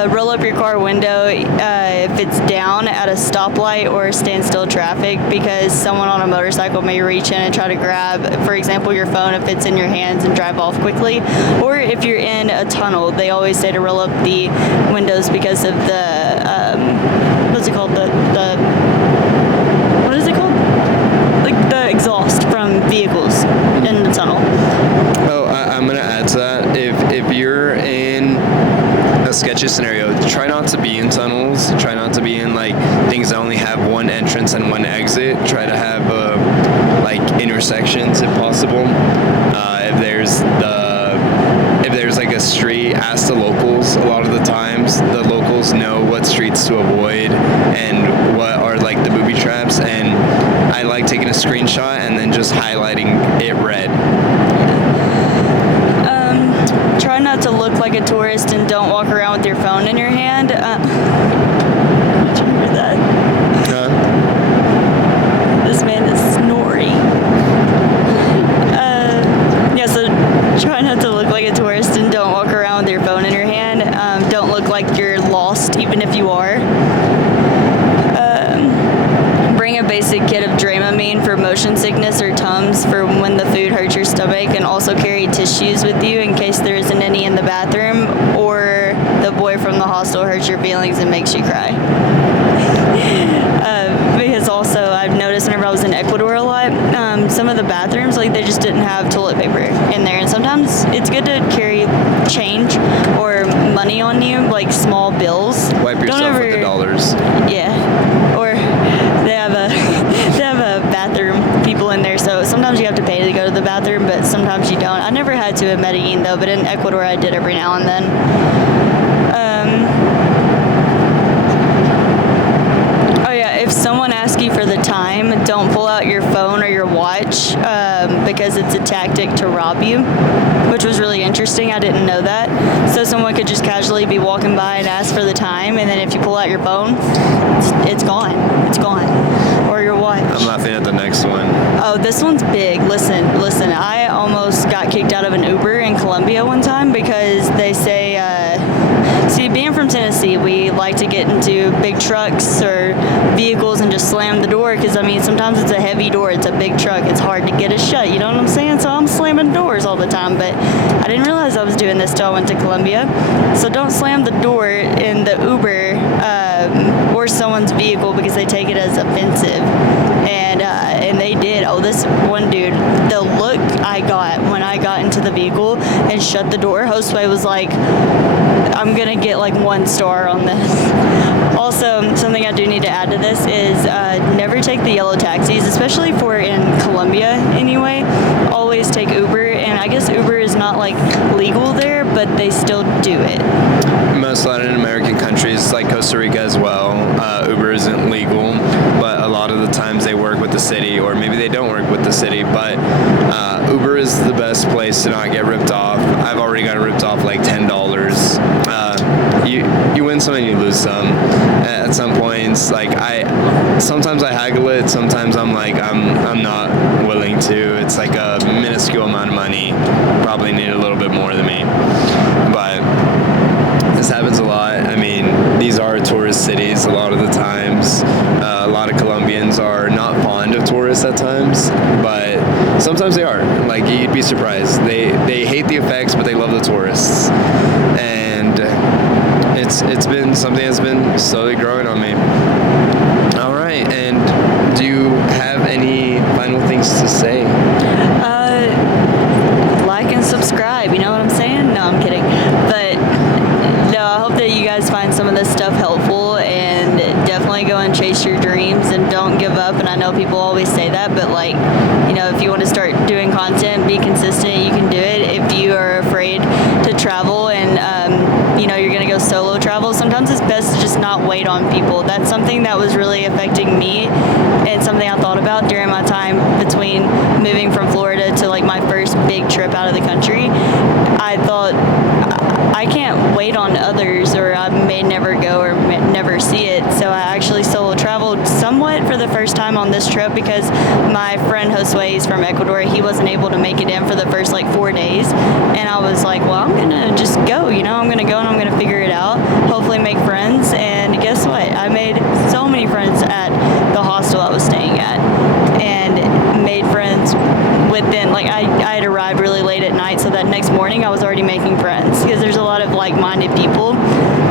Roll up your car window if it's down at a stoplight or standstill traffic, because someone on a motorcycle may reach in and try to grab, for example, your phone if it's in your hands and drive off quickly. Or if you're in a tunnel, they always say to roll up the windows because of the, what's it called? What is it called? Like the exhaust from vehicles in the tunnel. Oh, I'm gonna add to that. If you're in a sketchy scenario, try not to be in tunnels. Try not to be in like things that only have one entrance and one exit. Try to have like intersections if possible. If there's like a street, ask the locals. A lot of the times, the locals know what streets to avoid and what are like the booby traps. And I like taking a screenshot and then just highlighting it red. Try not to look like a tourist and don't walk around with your phone in your hand. Did you hear that? This man is snoring. Yeah, so try not to look like a tourist and don't walk around with your phone in your hand. Don't look like you're lost, even if you are. Bring a basic kit of Dramamine for motion sickness or Tums for when the food hurts your stomach, and also carry tissues with you in case there isn't any in the bathroom or the boy from the hostel hurts your feelings and makes you cry. Because also I've noticed whenever I was in Ecuador a lot, some of the bathrooms, like they just didn't have toilet paper in there, and sometimes it's good to carry change or money on you, like small bills. Wipe yourself with the dollars. Yeah, or they have a bathroom people in there, so sometimes you have to pay to go to the bathroom, but sometimes you don't. I never had to in Medellin though, but in Ecuador I did every now and then. If someone asks you for the time, don't pull out your phone or your watch because it's a tactic to rob you, which was really interesting. I didn't know that. So someone could just casually be walking by and ask for the time, and then if you pull out your phone, it's gone. It's gone. Or your watch. I'm laughing at the next one. Oh, this one's big. Listen. I almost got kicked out of an Uber in Colombia one time because they say, see, being from Tennessee, we like to get into big trucks or vehicles and just slam the door because, I mean, sometimes it's a heavy door. It's a big truck. It's hard to get it shut. You know what I'm saying? So I'm slamming doors all the time. But I didn't realize I was doing this till I went to Colombia. So don't slam the door in the Uber or someone's vehicle because they take it as offensive. And they did. Oh, this one dude, the look I got when I got into the vehicle and shut the door, Josue was like, I'm gonna get like 1 star on this. Also, something I do need to add to this is never take the yellow taxis, especially for in Colombia anyway. Always take Uber, and I guess Uber is not like legal there, but they still do it. Most Latin American countries, like Costa Rica as well, Uber isn't legal, but a lot of the times they work with the city, or maybe they don't work with the city, but Uber is the best place to not get ripped off. I've already got ripped off like $10. You win some and you lose some. At some points, like sometimes I haggle it, sometimes I'm like, I'm not willing to. It's like a minuscule amount of money. Probably need a little bit more than me. But this happens a lot. I mean, these are tourist cities a lot of the times. A lot of Colombians are not fond of tourists at times, but sometimes they are. Like, you'd be surprised. They hate the effects, but they love the tourists. And it's been something that's been slowly growing on me. All right, and do you have any final things to say? subscribe. You know what I'm saying? No, I'm kidding. But no, I hope that you guys find some of this stuff helpful, and definitely go and chase your dreams and don't give up. And I know people always say that, but like, you know, if you want to start doing content, be consistent, you can do it. If you are afraid to travel and, you know, you're going to go solo travel, sometimes it's best to just not wait on people. That's something that was really affecting me, and something I thought about during my time between moving from Florida to like my first big trip out of the country. I thought, I can't wait on others, or I may never go or never see it. So I actually solo traveled somewhat for the first time on this trip, because my friend Josue is from Ecuador. He wasn't able to make it in for the first like 4 days. And I was like, well, I'm going to just go, you know, I'm going to go and I'm going to figure it out, hopefully make friends. And guess what? I made so many friends at the hostel I was staying at, and made friends within, like, I had arrived really late at night, so that next morning I was already making friends, because there's a lot of like-minded people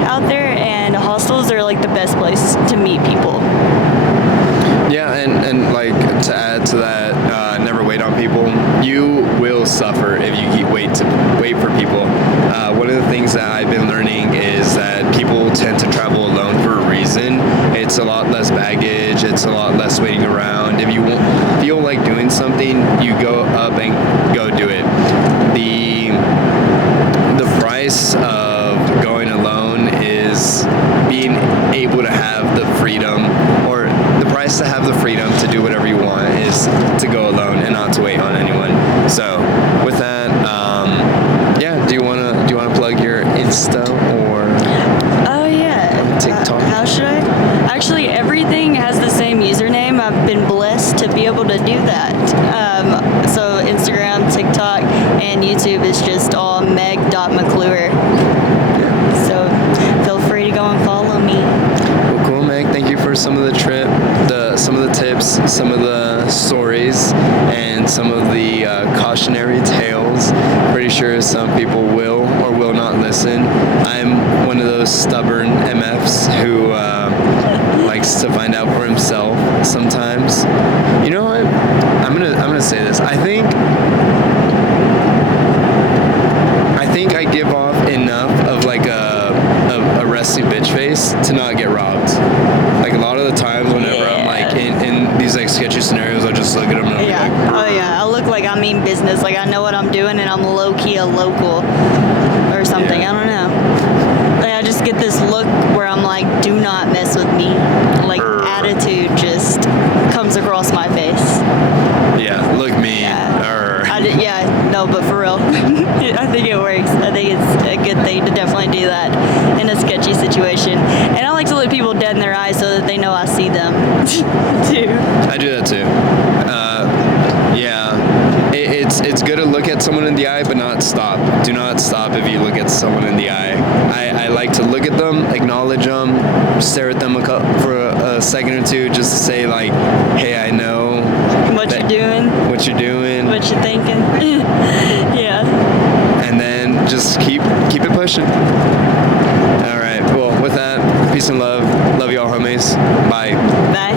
out there, and hostels are like the best place to meet people. Yeah, and like, to add to that, never wait on people. You will suffer if you wait for people. One of the things that I've been learning is that people tend to travel alone for a reason. It's a lot less baggage. It's a lot less waiting around. If you feel like doing something, you go up and go do it. The price of going alone is being able to have the freedom, or the price to have the freedom to do whatever you want is to go alone and not to wait on anyone. So with that, yeah, do you wanna plug your Insta or Oh yeah. TikTok? How should I? Actually, everything has the same username. I've been blessed to be able to do that. So Instagram, TikTok, and YouTube is just all Meg.McClure. So feel free to go and follow me. Well, cool, Meg. Thank you for some of the trip, some of the tips, some of the stories, and some of the cautionary tales. Pretty sure some people will or will not listen. I'm one of those stubborn MFs who likes to find out for himself sometimes. You know what? I'm gonna say this. I think I give off enough of like a resty bitch face to not get robbed. Like a lot of the times whenever I'm like in these like sketchy scenarios, I'll just look at them and I'll be like, Oh yeah, I look like I mean business. Like I know what I'm doing, and I'm low-key a local or something. Yeah. I don't know. Like I just get this look where I'm like, do not mess with me. Like attitude just comes across my face. yeah, look me. No, but for real, I think it works. I think it's a good thing to definitely do that in a sketchy situation. And I like to look people dead in their eyes so that they know I see them too. I do that too. Yeah, it's good to look at someone in the eye, but not stop. Do not stop if you look at someone in the eye. I like to look at them, acknowledge them, stare at them for a second or two, just to say like, hey, I know What you're doing, what you're doing, what you're thinking. Yeah. and then just keep it pushing. All right. Well, with that, peace and love. Love y'all, homies. Bye. Bye.